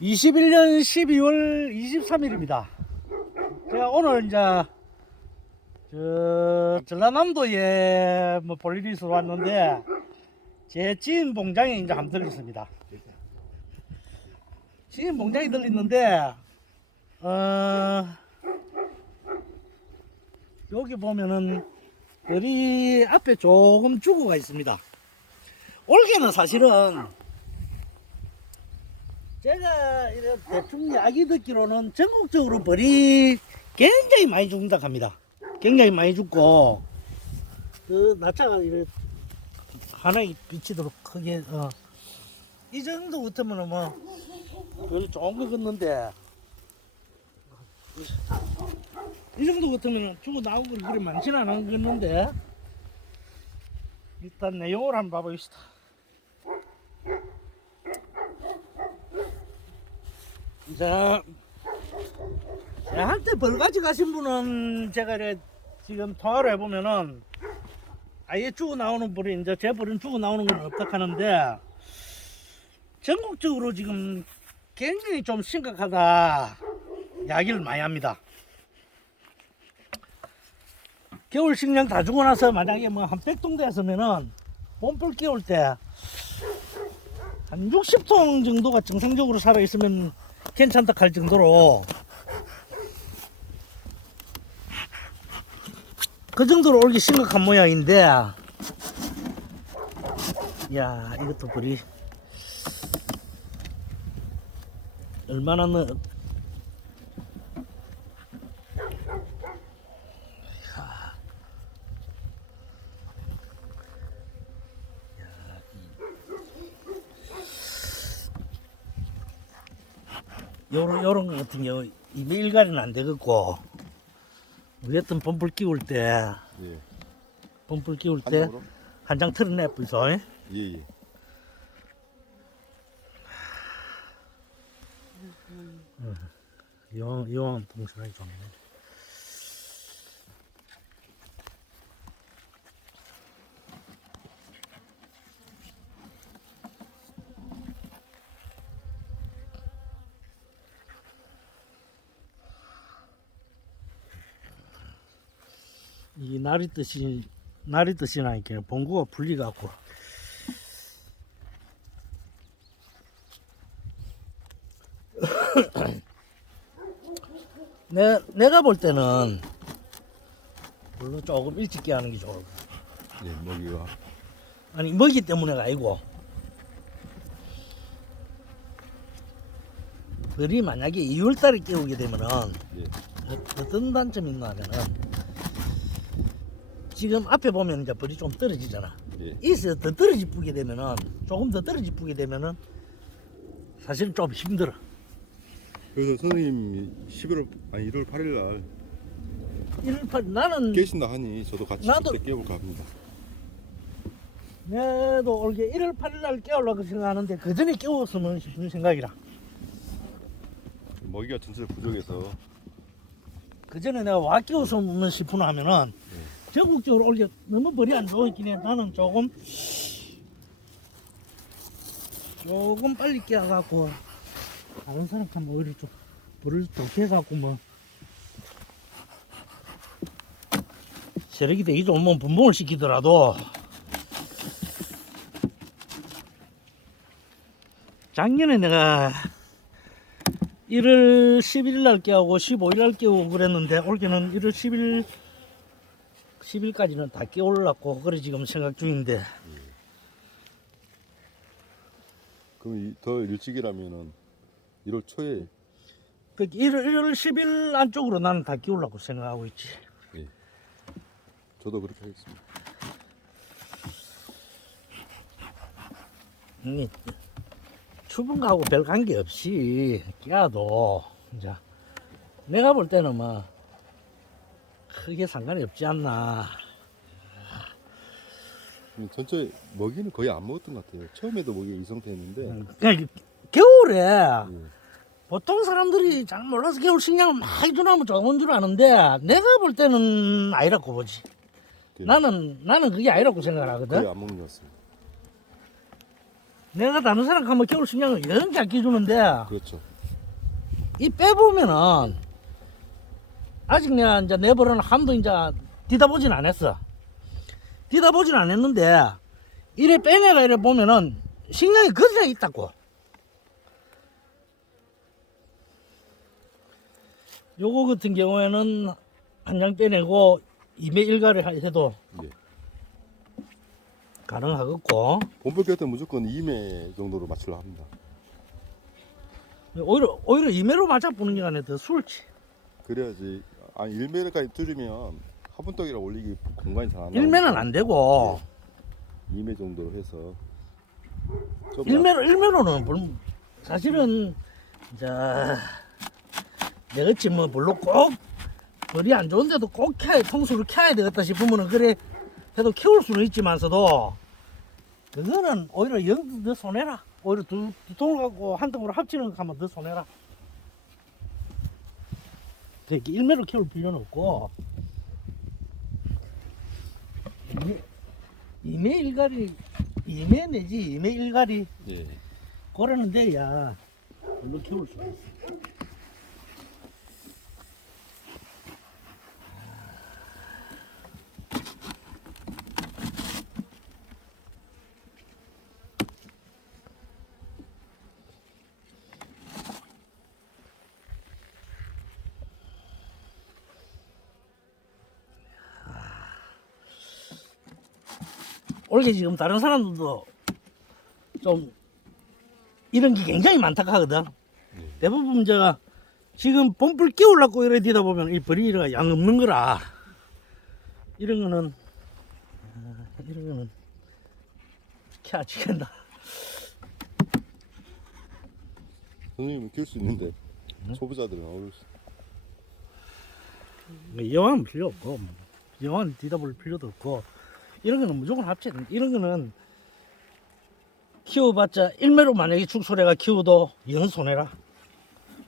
21년 12월 23일입니다. 제가 오늘 이제 저 전라남도에 뭐 볼 일이 있어 왔는데 제 지인 봉장에 이제 한번 들렸습니다. 지인 봉장에 들렸는데 어 여기 보면은 별이 앞에 조금 죽어가 있습니다. 올해는 사실은 제가 이렇게 대충 이야기 듣기로는 전국적으로 벌이 굉장히 많이 죽는다 합니다. 굉장히 많이 죽고 그 나차가 이렇게 하나에 비치도록 크게 어. 이 정도 같으면 뭐 별이 좋은 거 같는데 이 정도 같으면 죽어 나오고 그리 많지는 않은 겠는데 일단 내용을 한번 봐보겠습니다. 자, 자, 한때 벌가지 가신 분은 제가 이래 지금 통화를 해보면은 아예 죽어 나오는 벌이 이제 제 벌은 죽어 나오는 건 없다 하는데 전국적으로 지금 굉장히 좀 심각하다 이야기를 많이 합니다. 겨울 식량 다 주고 나서 만약에 뭐 한 100동 되었으면은 봄불 끼울 때 한 60통 정도가 정상적으로 살아있으면 괜찮다 할 정도로. 그 정도로 올기 심각한 모양인데. 야 이것도 벌이 얼마나 요런 요런 거 같은 경우 이 매일갈이는 안 되겠고 어쨌든 범불 끼울 때 예. 범불 끼울 때 한쪽으로? 한 장 틀어내 불소 예, 예. 요 요한 동선이 좋네 이 날이 뜻이 날이 뜻이 나니까 봉구가 풀리갖고 내, 내가 볼 때는 물론 조금 일찍 깨하는 게 좋을 예, 먹이가. 아니 먹이 때문에가 아니고 벌이 만약에 2월달에 깨우게 되면은 예. 어- 어떤 단점이 있나 하면은 지금 앞에 보면 이제 벌이 좀 떨어지잖아 예. 이서 더 떨어지 뿌게 되면은 조금 더 떨어지 뿌게 되면은 사실은 좀 힘들어 그래서 선생님이 11월 아니 1월 8일 날 1월 8일 나는 깨신다 하니 저도 같이 나도- 그때 깨볼까 합니다. 내도 올게 1월 8일 날 깨우려고 생각하는데 그 전에 깨웠으면 싶은 생각이라 먹이가 전체 부족해서 그 전에 내가 와 깨웠으면 싶으나 하면은 전국적으로 올게 너무 벌이 안 좋았긴 해 나는 조금 조금 빨리 깨워갖고 다른 사람한테 오히려 좀 불을 좋게 해갖고 뭐. 세력이 되기 좋으면 분봉을 시키더라도. 작년에 내가 1월 11일 날 깨우고 15일 날 깨우고 그랬는데 올해는 1월 10일 10일까지는 다 깨우려고 그래 지금 생각 중인데. 그럼 이- 더 일찍이라면은 1월 초에? 그 1월, 1월 10일 안쪽으로 나는 다 깨우려고 생각하고 있지. 저도 그렇게 하겠습니다. 이 추분하고 별 관계 없이 깨도. 이제 내가 볼 때는 뭐 크게 상관이 없지 않나 근데 전체 먹이는 거의 안 먹었던 것 같아요. 처음에도 먹이가 이 상태였는데 그러니까 겨울에 예. 보통 사람들이 잘 몰라서 겨울 식량을 많이 주나면 좋은 줄 아는데 내가 볼 때는 아니라고 보지. 그 나는 나는 그게 아니라고 거의 생각하거든. 안 먹는 것 같습니다. 내가 다른 사람 가면 겨울 식량을 영 작게 주는데 그렇죠. 이 빼보면은 아직 내가 이제 내버려는 한도 이제 뒤다보진 않았어. 뒤다보진 않았는데 이래 빼내가 이래 보면은 식량이 그대로 있다고. 요거 같은 경우에는 한 장 빼내고 2매 일가를 해도 예. 가능하겠고 본격 때는 무조건 2매 정도로 맞추려 합니다. 오히려 오히려 2매로 맞아 보는 게 아니라 더 술지. 그래야지 아니 1매까지 줄이면 화분떡이라 올리기 공간이 잘안 나오니까 1매는 안 되고. 2매 정도로 해서. 좀 1매로 1매로는 물- 사실은 자 내가지 뭐 물론 꼭 벌이 안 좋은데도 꼭 켜야 통수를 켜야 되겠다 싶으면은 그래 해도 키울 수는 있지만서도 그거는 오히려 영더 손해라. 오히려 두, 두 통을 갖고 한 통으로 합치는 거 하면 더 손해라 그렇게 1매로 키울 필요는 없고 2매, 2매 일가리 2매 내지 2매 일가리 예. 그러는 데야 물로 키울 수 있어. 올게 지금 다른 사람들도 좀 이런 게 굉장히 많다 하거든. 대부분 제가 지금 봄불 끼우려고 이래 되다 보면 이 버리가 양 없는 거라. 이런 거는 아, 이런 거는 캬 죽겠다. 선생님은 키울 수 있는데 초보자들은 어려울 수 여왕은 필요 없고 여왕은 뒤다 볼 필요도 없고 이런 거는 무조건 합쳐. 이런 거는 키워봤자 일매로 만약에 축소래가 키워도 영 손해라.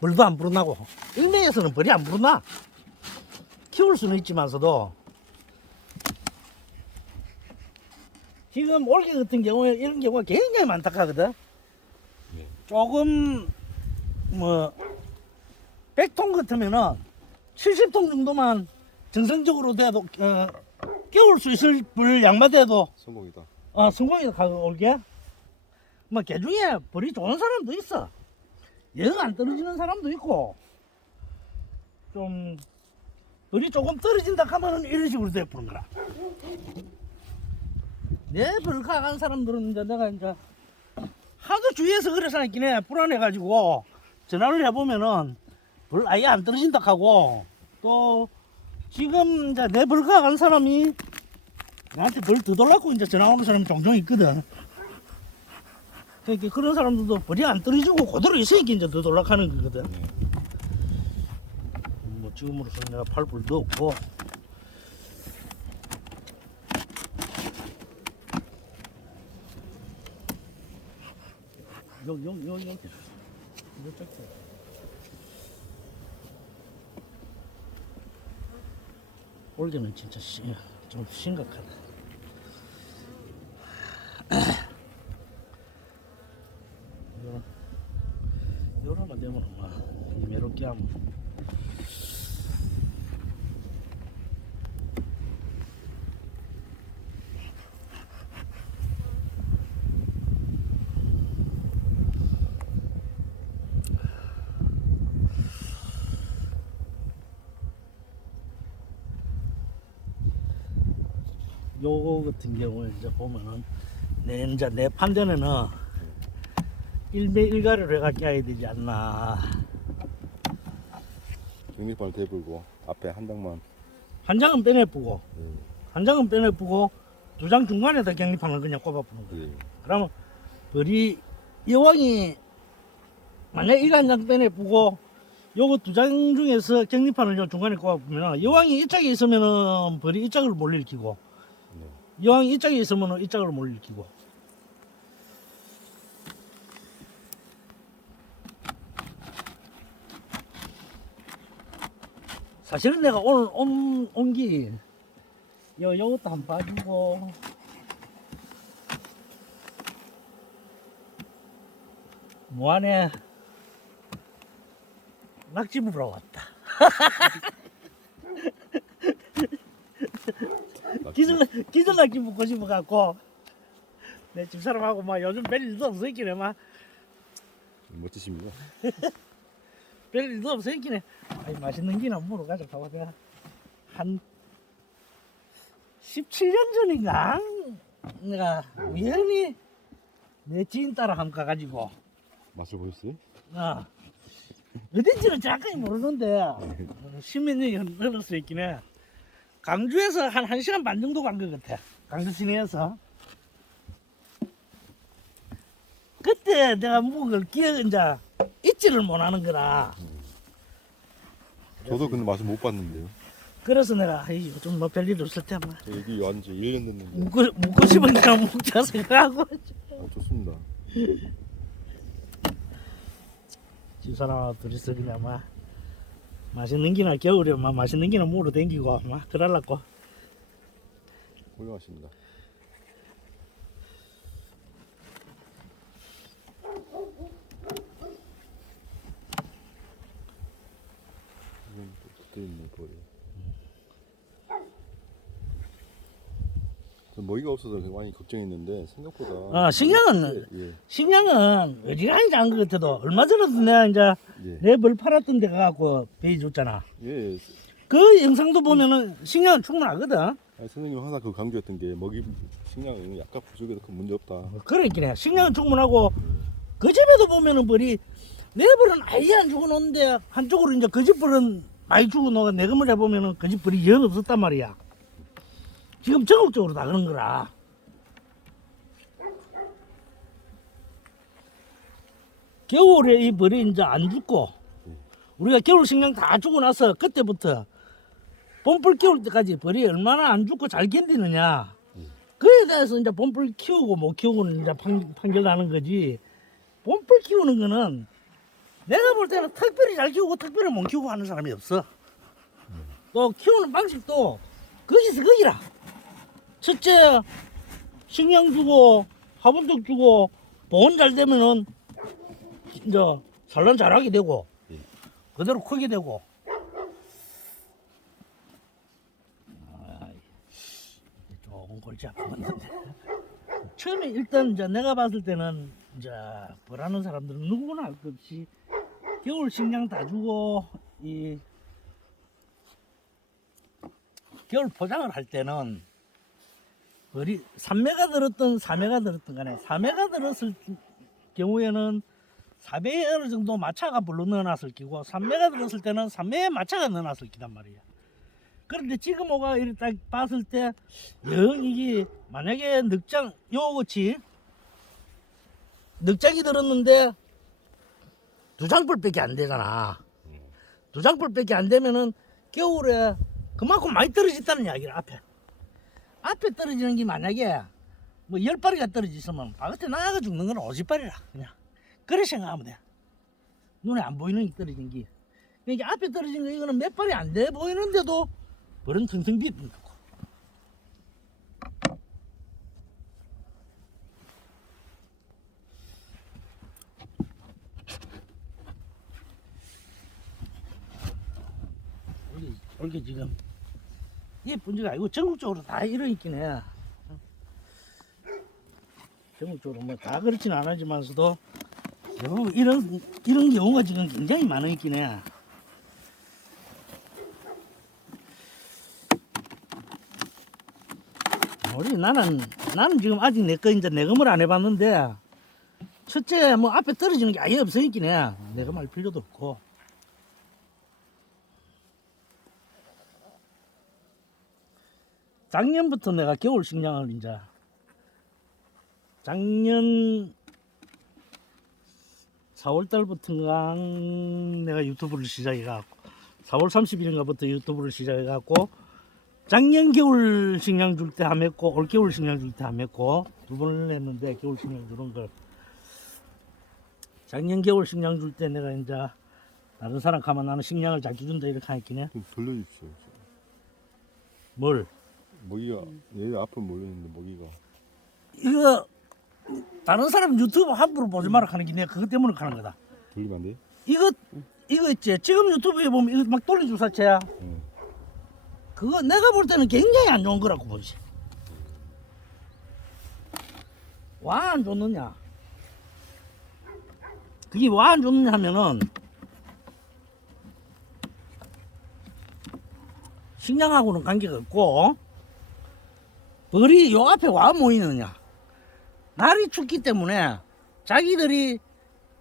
물도 안 불어나고 일매에서는 벌이 안 불어나. 키울 수는 있지만서도 지금 올개 같은 경우에 이런 경우가 굉장히 많다 하거든. 네. 조금 뭐 100통 같으면은 70통 정도만 정상적으로 돼도 어, 깨울 수 있을 불 양마돼도 성공이다. 어, 성공이 가고 올게. 뭐 개 중에 벌이 좋은 사람도 있어. 영 안 떨어지는 사람도 있고 좀 벌이 조금 떨어진다 하면은 이런 식으로 돼버는 거라. 내 벌 가 간 사람들은 이제 내가 이제 하도 주위에서 그래 살았긴 해 불안해가지고 전화를 해보면은 벌 아예 안 떨어진다 하고 또 지금 이제 내 벌가 간 사람이 나한테 벌 더돌라고 이제 전화 오는 사람이 종종 있거든. 그러니까 그런 사람들도 벌이 안 떨어지고 그대로 있으니까 이제 더돌락하는 거거든. 뭐 지금으로서 내가 팔 불도 없고. 여기 여기 여기 여기 이쪽 올게는 진짜 시, 좀 심각하다. 요- 요러만 되면 막 매롭게 하면 요거 같은 경우에 이제 보면은 내 이제 내 판단에는 일매 일가를 해가 껴야 되지 않나 중립반을 대불고 앞에 한 장만 한 장은 빼내쁘고 예. 한 장은 빼내쁘고 두 장 중간에다 격리판을 그냥 꼽아보는 거야 예. 그러면 벌이 여왕이 만약 이거 한 장 빼내쁘고 요거 두 장 중에서 격리판을 요 중간에 꼽아보면 여왕이 이쪽에 있으면은 벌이 이쪽을 못 일으키고 네. 여왕이 이쪽에 있으면은 이쪽을 못 일으키고. 사실은 내가 오늘 온, 온기 요, 요것도 한 봐주고. 뭐하네? 낙지 보러 왔다 기절 기절 낙지 먹고 싶어 갖고. 내 집사람하고 막 요즘 별 일도 없어 있기네 막. 멋지십니다. 별 일도 없어 있기네 아이 맛있는 기나 가자 가봐. 내가 한 17년 전인가? 내가 우연히 내 지인 따라 함 가가지고. 맛을 보셨어요? 아 어딘지는 정확하게 모르는데 십몇 년이 흘렀을 있긴 해 강주에서 한 1시간 반 정도 간 것 같아. 강주 시내에서. 그때 내가 묵을 기억 이제 잊지를 못하는 거라. 저도 근데 맛을 못 봤는데요. 그래서 내가 아이 요즘 뭐 별일 없을 때 아마 저 여기 완지 1년 됐는데. 묵고, 묵고 싶은 데나 묵자 생각하고. 어, 좋습니다. 집사람하고 둘이서 그냥 막 맛있는 기나 겨울에 막 맛있는 기나 물어 댕기고 막 그러려고 훌륭하십니다. 또 볼이. 저 먹이가 없어서 많이 걱정했는데 생각보다 아, 식량은 예, 식량은 어지간히 작은 것 같아도 얼마 전에도 내가 이제 예, 내벌 팔았던 데 가갖고 배해줬잖아 예. 예. 그 영상도 보면은 식량은 충분하거든 아니, 선생님 항상 그 강조했던 게 먹이 식량은 약간 부족해도 큰 문제 없다. 그랬긴 해 식량은 충분하고 그 집에도 보면은 벌이 내 벌은 아예 안 죽어놓는데 한쪽으로 이제 그 집 벌은 많이 죽어놓아 내 건물 해보면은 그 집 벌이 영 없었단 말이야 지금 전국적으로 다 그런 거라. 겨울에 이 벌이 이제 안 죽고 우리가 겨울 식량 다 주고 나서 그때부터 봄불 키울 때까지 벌이 얼마나 안 죽고 잘 견디느냐. 그에 대해서 이제 봄불 키우고 못 키우고는 이제 판, 판결나는 거지. 봄불 키우는 거는 내가 볼 때는 특별히 잘 키우고 특별히 못 키우고 하는 사람이 없어. 또 키우는 방식도 거기서 거기라 첫째 식량 주고 화분도 주고 보온 잘 되면은 이제 산란 잘하게 되고 예. 그대로 크게 되고. 아이, 조금 골치 아프겠는데. 처음에 일단 이제 내가 봤을 때는 이제 벌하는 사람들은 누구나 알것 없이 겨울 식량 다 주고 이 겨울 포장을 할 때는 벌이 3매가 들었던 4매가 들었던 간에 4매가 들었을 경우에는 4매에 어느 정도 마차가 불러 넣어놨을 끼고 3매가 들었을 때는 3매에 마차가 넣어놨을 끼단 말이야. 그런데 지금 오가 이렇게 딱 봤을 때, 영 이게 만약에 늑장, 요거치, 늑장이 들었는데 두 장불밖에 안 되잖아. 두 장불밖에 안 되면은 겨울에 그만큼 많이 떨어졌다는 이야기를 앞에. 앞에 떨어지는 게 만약에 뭐 열 발이가 떨어지면 바깥에 나가가 죽는 건 오십 발이라 그냥. 그래 생각하면 돼. 눈에 안 보이는 게 떨어진 게. 그러니까 앞에 떨어진 거 이거는 몇 발이 안 돼 보이는데도 벌은 텅텅. 이게, 이게 지금 이게 문제가 아니고 전국적으로 다 이러 있긴 해. 전국적으로 뭐 다 그렇진 않았지만서도 요 이런 이런 경우가 지금 굉장히 많아 있긴 해. 우리 나는 나는 지금 아직 내 거 이제 내금을 안 해봤는데 첫째 뭐 앞에 떨어지는 게 아예 없어 있긴 해. 말 필요도 없고. 작년부터 내가 겨울 식량을 이제 작년 4월 달부터인가 내가 유튜브를 시작해 갖고 4월 30일인가부터 유튜브를 시작해 갖고 작년 겨울 식량 줄때 함했고 올 겨울 식량 줄때 함했고 두 번을 했는데 겨울 식량 주는 걸 작년 겨울 식량 줄 때 내가 이제 다른 사람 가면 나는 식량을 잘 준다 이렇게. 좀 돌려주십시오. 뭘? 먹이가 얘 앞으로 몰려있는데 먹이가 이거 다른 사람 유튜브 함부로 보지 마라 하는 게 내가 그것 때문에 하는 거다. 돌리면 안 돼? 이거 이거 있지. 지금 유튜브에 보면 이거 막 돌리 주사체야. 응. 그거 내가 볼 때는 굉장히 안 좋은 거라고 보지. 와 안 좋느냐? 그게 와 안 좋느냐 하면은 식량하고는 관계가 없고 벌이 요 앞에 와 모이느냐? 날이 춥기 때문에 자기들이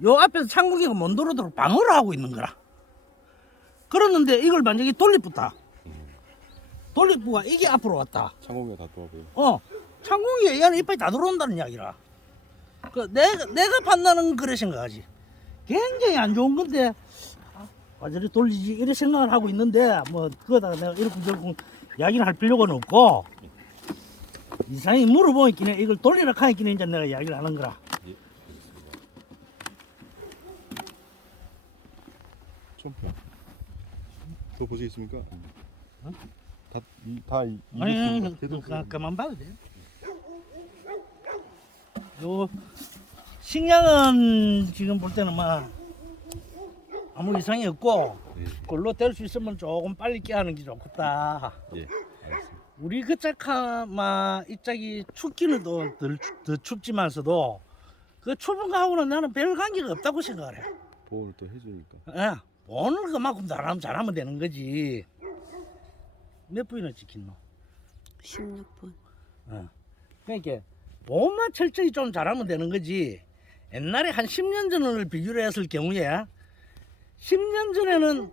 요 앞에서 창고기가 못 들어오도록 방어를 하고 있는 거라. 그러는데 이걸 만약에 돌리붙다. 돌리부가 이게 앞으로 왔다. 창공이가 다 도와줘요. 어, 창공이 이 안에 이빨이 다 들어온다는 이야기라. 그 내가 내가 판단은 그래 생각하지. 굉장히 안 좋은 건데 아, 완전히 돌리지 이래 생각을 하고 있는데 뭐 그거다가 내가 이렇게 저렇게 이야기를 할 필요는 없고 이상히 물어보니까 이걸 돌리라 하니까 이제 내가 이야기를 하는 거라. 예. 점프. 그거 보시겠습니까? 다, 이, 다 이, 아니, 아니, 그, 그, 그만 봐도 돼. 요 식량은 지금 볼 때는 막 아무 이상이 없고 예, 그걸로 될 수 있으면 조금 빨리 깨하는 게 좋겠다. 예. 우리 그 짝하 막 이짝이 춥기는 더, 덜, 추- 더 춥지만서도 그 추운 거하고는 나는 별 관계가 없다고 생각을 해. 보호를 또 해주니까. 예, 오늘 그만큼 잘하면 잘하면 되는 거지. 몇 분이나 찍힌노? 16분. 어. 그러니까 보험만 철저히 좀 잘하면 되는 거지. 옛날에 한 10년 전을 비교를 했을 경우에 10년 전에는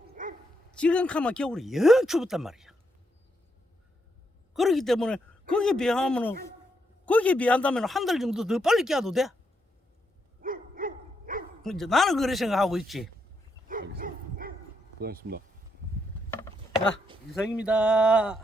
지금 가면 겨울이 영 추웠단 말이야. 그렇기 때문에 거기에 비하면은 거기에 비한다면 한 달 정도 더 빨리 깨도 돼. 이제 나는 그렇게 생각하고 있지. 고생하셨습니다. 자, 이상입니다.